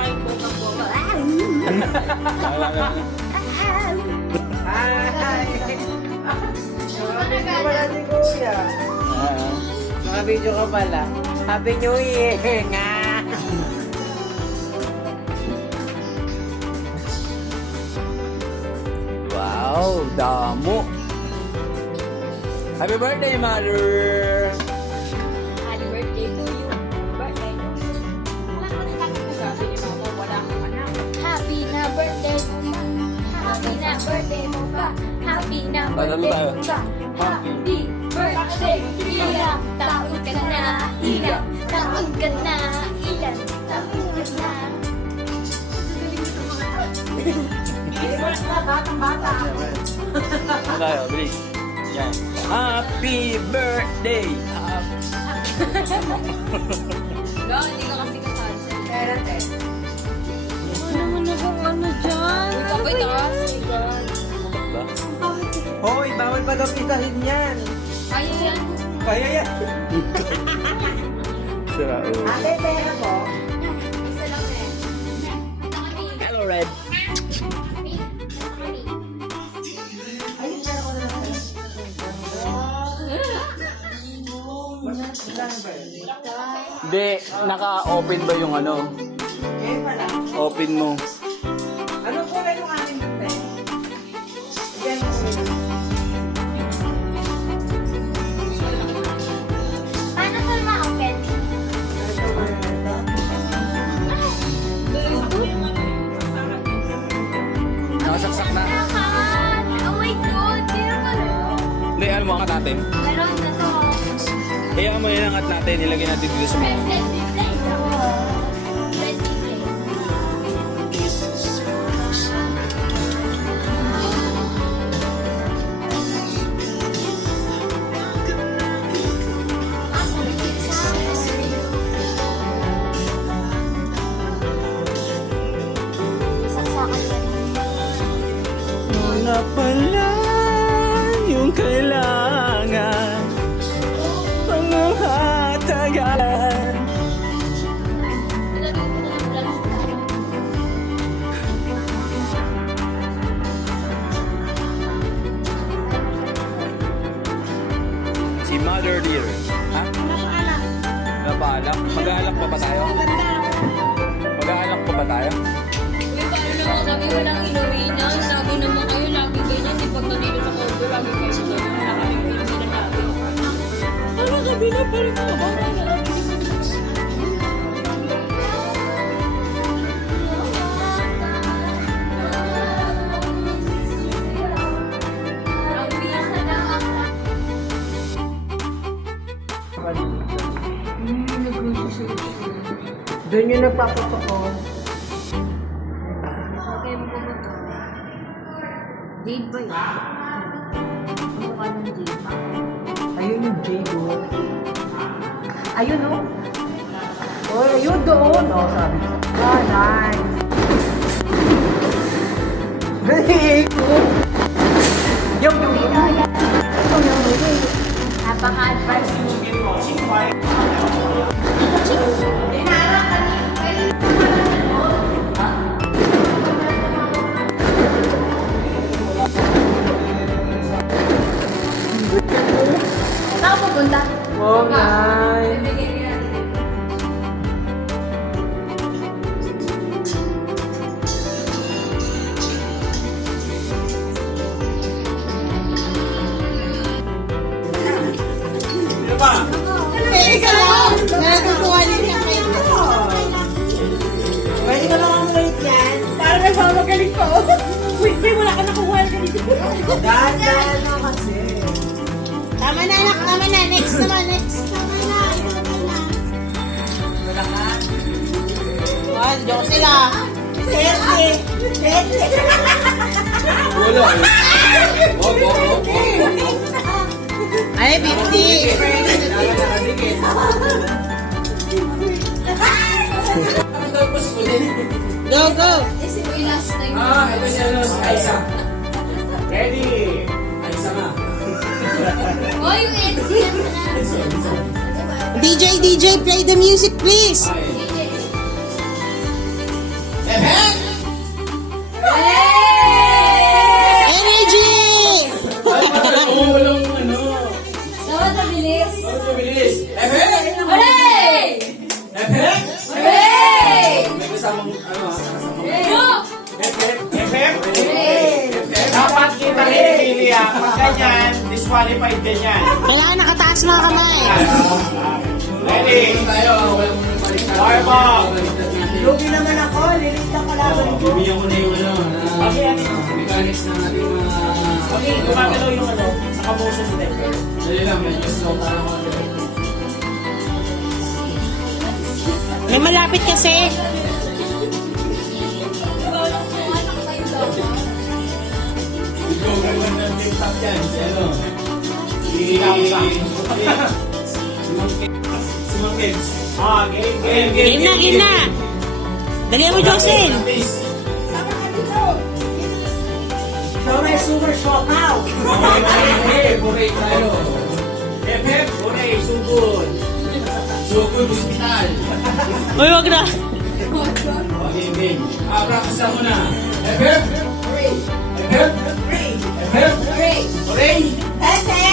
kayong boga-boga. Wala si Kuya. Naka-video ka pala. Happy New Year nga! Wow, damo. Happy birthday, Mother! Happy birthday to you. Birthday to you. Alam mo na sabi ni Mama, wala akong anak. Happy na birthday mo ba? Happy na birthday mo ba? Happy na birthday mo ba? Happy birthday, ilang taon ka na? Ilang taon ka na? Ilang taon ka na? Batang-bata. Tayo, bilis. Yan. Happy birthday! Go, hindi ka kasi kasali sa pera, te. Naman akong ano dyan? Uy, kapay taas. Ba? Hoy, bawal pa daw pitahin yan. Kaya yan. Kaya yan. Sira, Ate, pera po. Isa lang eh. Hello, Red. Ay, pera ko na lang. Hindi, naka-open ba yung ano? Eh, pala. Open mo. Ano po na yung ating binte? Yan po. Paano ko ma-open? Ito ba yun ito? Nakasaksak na. Naman! Oh my God! Kaya pala. Hindi, ano mo, angat natin. Meron na to. Kaya mo yung angat natin, nilagay natin dito sa mga. Red display. Red display. Saksakan na. Wala pala yung kailangan mga hatagalan. Ilagay ko na lang lang. Si Mother Dear. Ha? Napaalak? Mag-aalak pa ba tayo? Mag-aalak pa ba tayo? Uy, paano naman kami walang inuwi na? Lagi naman kayo, lagi ganyan. Di pag nandito sa cover, lagi kayo ganyan. Wala kami sinasabi. Ano sabi na pa rin ako? Doon yung nagpaputok ko. Jade ba yun? Ang mukha ng Jade. Ayun yung J-Bo. Ayun o. Oh, ayun doon. Oh, sabi ko. Ah, nice. Galing ko. Yung Napaka-advice mo. Saan ka pupunta? Oh, nice. Pwede ko lang ang late yan. Parang nagmamagaling pa ako. Wait, wala ka nakuha ka dito. Dahan-dahan na kasi. Tama na anak, tama na. Next naman, next. Tama na. Wala ka. One, joke sila. 30. 30. Wala eh. Ay, 50. Go, go. Kasi mo last time. Ito siya Aisa. Ready? Aisa nga. Oh, yung edit na. DJ, play the music, please. ganyan, disqualified ganyan. Kailangan nakataas mga kamay. Ready? Fireball! Lugi naman ako, lilit na kalaban ko. Bibigyan ko na yung Okay, ano? mechanics ng ating mga... Okay, gumagalaw yung ano, naka-motion detector. Dali lang, medyo slow tayo mga May malapit kasi. Ikaw gagawin ng tip-top yan. Si ano? Si Mang Kids. Game na. Game na. Dali mo, Jocelyn. So may super shock out. Buray tayo. Hep, hep, hooray, sugod. Sugod hospital. Uy, wag na. Okay, game. Practice na muna. Hep, hep. Hep, hep. Hooray. Okay.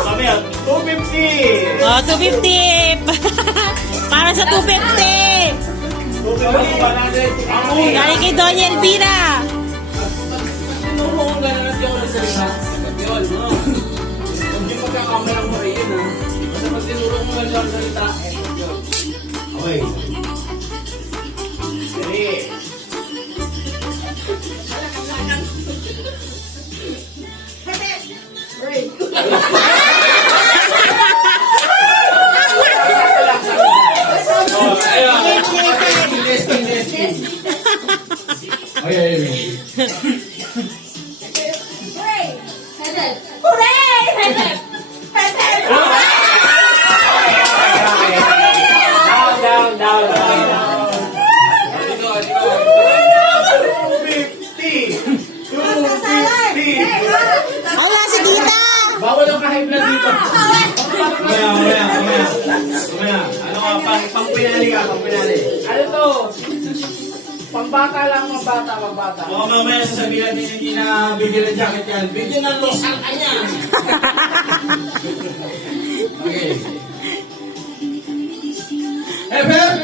Kami, 250. Oh, 250. Para sa 250. 250. Galing kay Doña Elvira. Tinuro kong gano'n at yung salita. Pag-yol, no? Hindi magkakamay ang Hooray yun, ha? Basta pag tinuro kong gano'n ang salita, pag-yol. Okay. Ready? Down. 250. Wala, si Gita. Bawal ang kahit na dito. Mamaya. Ano ka, pang-pinali ka, pang-pinali. Ano to? Pambata lang, pambata. Oo, mamaya sasabihin natin hindi na bigyan ng jacket yan. Bigyan ng losang kanya. Okay. Hep, hep.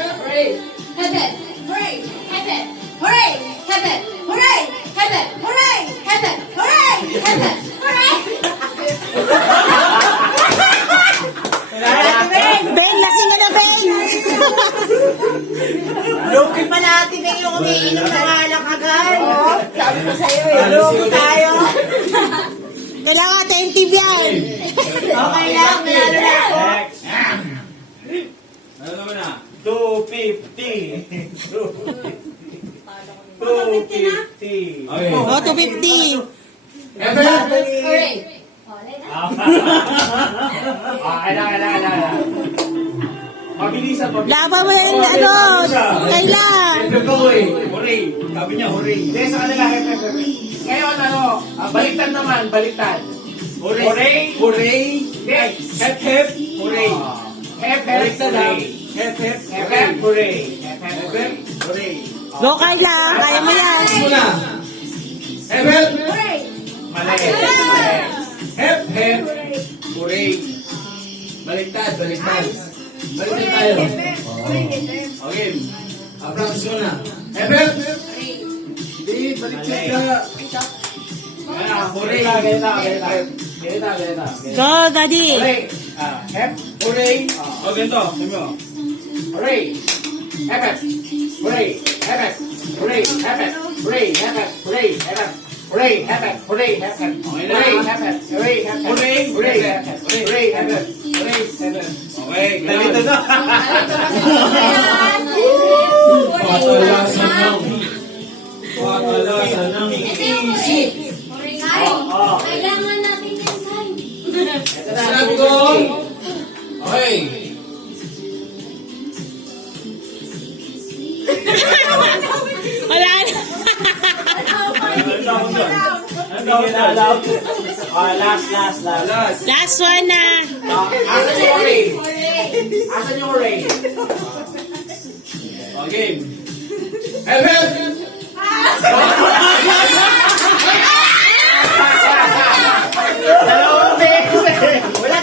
Ben, lasing ka na, Ben. Lugi pa natin na yung umiinom na halang agad. Sabi ko sa'yo Lugi tayo. Kailangan attentive yan. Okay lang, manalo na ako. Next. Ano naman na? 250. 250. Okay. Oh, 250. Hep, hep. Kailangan. Mabilisan mo. Laban mo na yung ano. Kailan. Hep, hooray. Hooray. Sabi niya, hooray. Hindi, sa kanila. Hep. Ngayon, baliktad naman, baliktad. Hooray. Hooray. Hindi. Hep, hep. Hooray. Hep, Baliktad, ha? hooray. Hep, hep. Hep, hep, hooray. Hep, hep, Hep, hooray. hep. Hooray. Go, Carla. Kaya mo yan. Muna. Hep, hep. Mali. Hep, hep. Hooray. Baliktad. Baliktad tayo. Okay. Practice ko na. Hep, hep. Hindi, baliktad ka. Hooray. Ganita. Go, Daddy. Hooray. Hep, Hooray. O, ganito. Sabi mo. hooray. Hep, hep. Hooray. Hep, hep. Hooray. Hep, hep. Hooray. Hep, hep. Hooray. Hep, hep. Hooray. Hep, hep. Hooray. Hep, hep. Okay na. Hooray. Hep, hep. Hooray. Hep, hep. Hooray. Hooray. Hep, hep. Hooray. Hep, hep. Hooray. Hep, hep. Okay, ganito na. Patalasan ng isip. Kailangan natin yan, Kai. Sabi ko. Okay. Wala na. Last. Last one na. Asan yung hooray? Asan yung hooray? Okay. Hep, hep. Dalawang beses. Wala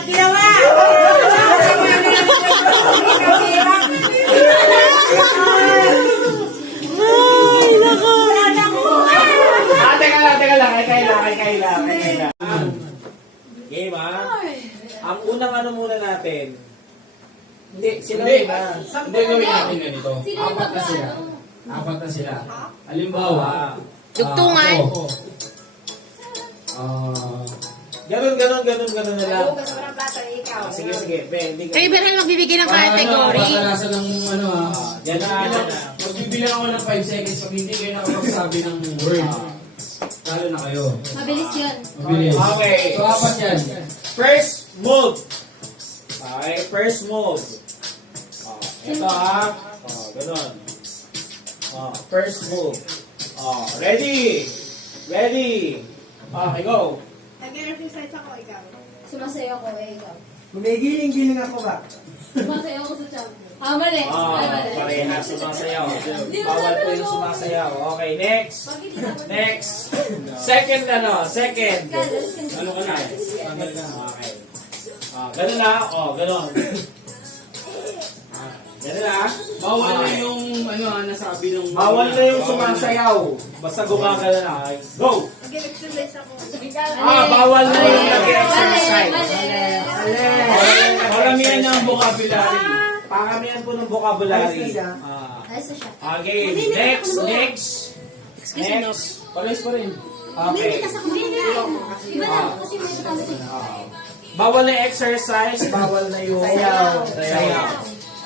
Hindi, sila Hindi. muna. Hindi, gawin natin ganito. Sino yung Apat na sila. Apat na sila. Halimbawa, Tugtungan. ako. Ganun na lang. Hugas mo ng plato, ikaw. Sige. Ben, hindi ka. Kayo ba rin magbibigay ng category? Kasalasan ng ano ha. Yan na. Magbibilang ako ng 5 seconds pag hindi kayo nakapagsabi ng word. Talo na kayo. Mabilis yun. Mabilis. Okay. So, apat yan. First move. Okay, first move. Ito ha. Ganun. First move. Ready. Okay, go. Nag-exercise ako, ikaw. Sumasayaw ko, ikaw. Gumigiling-giling ako ba? Sumasayaw ko sa tiyan mo. Mali. Ay, mali. Parehas sumasayaw. Bawal po yung sumasayaw. Okay, next. Next. Second. Ano ko na? Okay. Ganun na. Ganun. Ganun na. Bawal na yung ano ha, nasabi ng... Bawal na yung sumasayaw. Basta gumagano na. Go! Nag-exercise ako. Bawal na yung nag-exercise. Mali. Paramihan ng vocabulary. Paramihan po ng vocabulary. Ayos na siya. Ayos na siya. Okay, next. Pares pa rin. Okay. Iba na, kasi may kasama ko. Bawal na yung exercise, bawal na yung Sayaw. sayaw.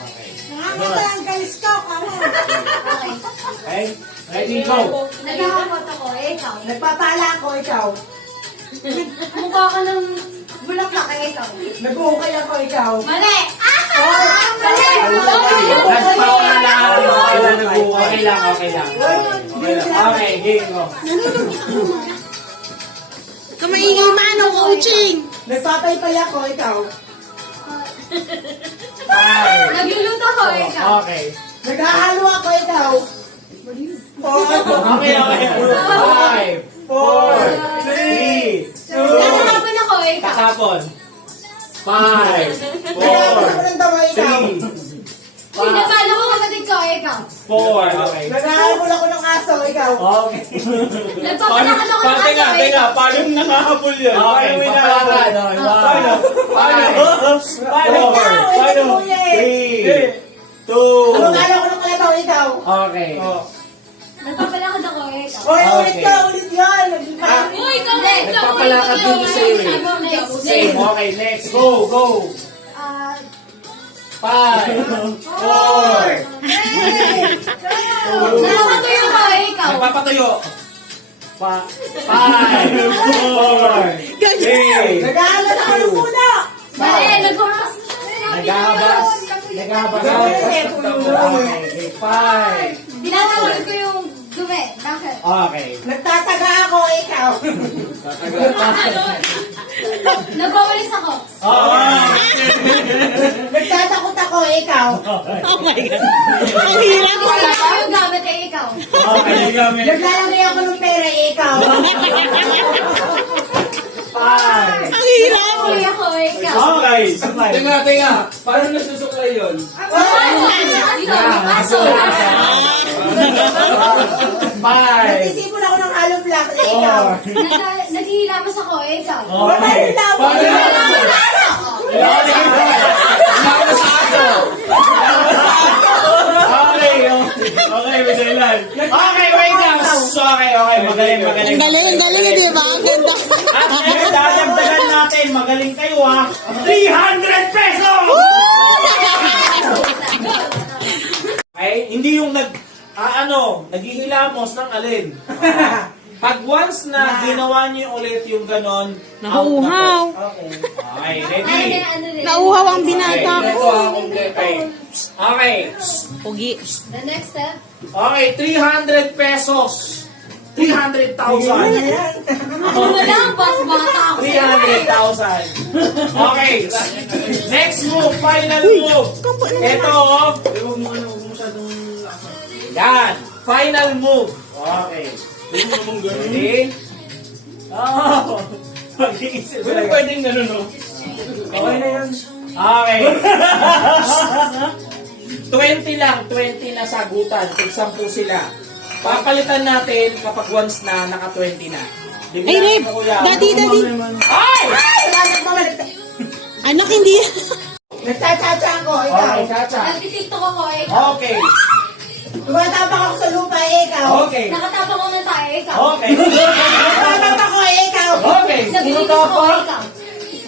Okay. Nakakata ang galis ko, kamo. Okay. Okay? Ready, go! Nagkakapot ako, ikaw. Nagpapala ako, ikaw. Mukha ka ng bulaklak, ikaw. Nag-uukay ako, ikaw. Mali! Mali! Nagpapala ako. Okay lang. Okay, game, go. Kamaingay mano, coaching. Nagpapaypay ako, ikaw. Nagluluto ko, ikaw. Okay. Naghahalo ako, ikaw. Okay. 5, 4, 3, 2, Nakakapon ako, ikaw. tatapon. 5, Naghahabos ako ng tawa, ikaw. 3, Pinabalo ko kapatid ko, ikaw. 4, okay. Naghahabol ako ng aso, ikaw. Okay. Nagpapalakad ako ng aso, Teka, ikaw. paano yung nakahabol yun? Okay, papalakad. Paano? Paano? Ikaw, kuya eh. 3, 2, Ano nga ako ng kalabaw, ikaw? okay. Nagpapalakad ako, ikaw. Oy, ulit Okay. ka, ulit yan. Uy, ikaw na, ikaw. Nagpapalakad din ko sa'yo eh. Same, okay, next. Go. 5, 4, Nakakatuyo ko, ikaw. Nagpapatuyo. 5, 4, 3, Naghahabol ako ng puno. Mali, nagpapas. Naghabas. Okay, 5. Tinatawag ko yung dumi. Bakit? Okay. Nagtataga ako, ikaw. Nagwawalis ako. Nagtatakot ako, ikaw. Oh my God. Ang hirap. Wala ko yung gamit kay ikaw. Okay, gamit. Naglalagay ako ng pera, ikaw. 5. Ang hirap. Uy ako, ikaw. Okay. Teka. Paano nasusuklay yun? Aso. 5. Nagsisipon ako ng hollow block, ikaw. Naghihilamas ako, ikaw. Okay. Paano Okay, Michelan. Okay, wait lang. Okay, magaling. Ang galing, di ba? Ang ganda. At ngayon, dadagdagan natin, magaling kayo ha, 300 pesos! Okay, hindi yung naghihilamos ng alin. Pag once na ginawa niyo ulit yung ganon, Nauuhaw. Okay. Okay, ready? Nauuhaw ang binata ko. Okay, Pugi. The next step. okay, 300 pesos. 300,000. Ano na lang, pas bata ako. 300,000. Okay. Next move, final move. Ito, Huwag mo masyadong lasa. yan. Final move. Okay. Ready? Oh. Mag-iisip Pero talaga. pwedeng ganun, no? Okay na yun. Okay. 20 lang. 20 na sagutan. Tig 10 sila. Papalitan natin kapag once na naka-20 na. Ay, Reb. Daddy. Ay! Ay! Wala nagmamalik. Anak, hindi. Nagchachacha ako, ikaw. Okay, Chacha. Nagtitiktok ako, ikaw. Okay. Tumatapak ako sa lupa, ikaw. Okay. Nakatapang ako ng tayo, ikaw. Okay. Tumatapak ako, ikaw. Okay. Naglilinis ako, ikaw.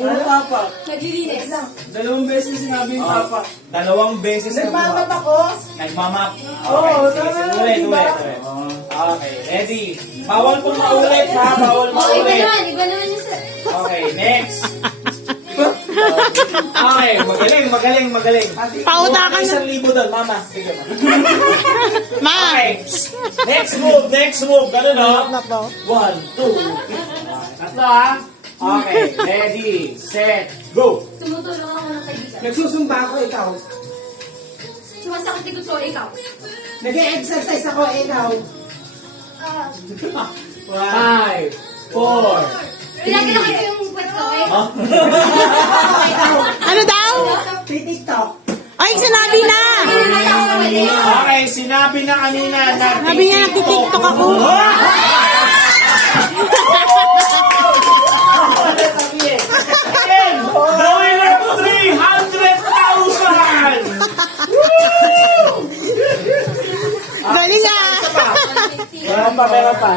Puro tapa. Naglilinis. Dalawang beses sinabi yung tapa. Dalawang beses Nagmamap ako. Nagmamap. Oo, Okay, sige, tama, ulit, diba? ulit. Okay, ready. Bawal pong maulit ha, bawal Oh, iba maulit. naman. Iba naman yung sa... Okay, next. Okay, magaling. Pautakan na. 1,000 doon, mama. Sige, mama. Ma. Okay. Next move. Ganun, no? 1, 2. Tatlo, ha? Okay, ready, set, go. Tumutulong ako ng kaibigan. Nagsusumba ako, ikaw. Sumasakit yung gusto, ikaw. Nag-exercise ako, ikaw. 5, 4. Ilagay na kayo yung kwet ko, ikaw. Ano daw? TikTok. Ay, sinabi na! Okay, sinabi na kanina na Sabi niya, nagtitiktok ako. And the winner of 300,000! Galing ah! Meron pa.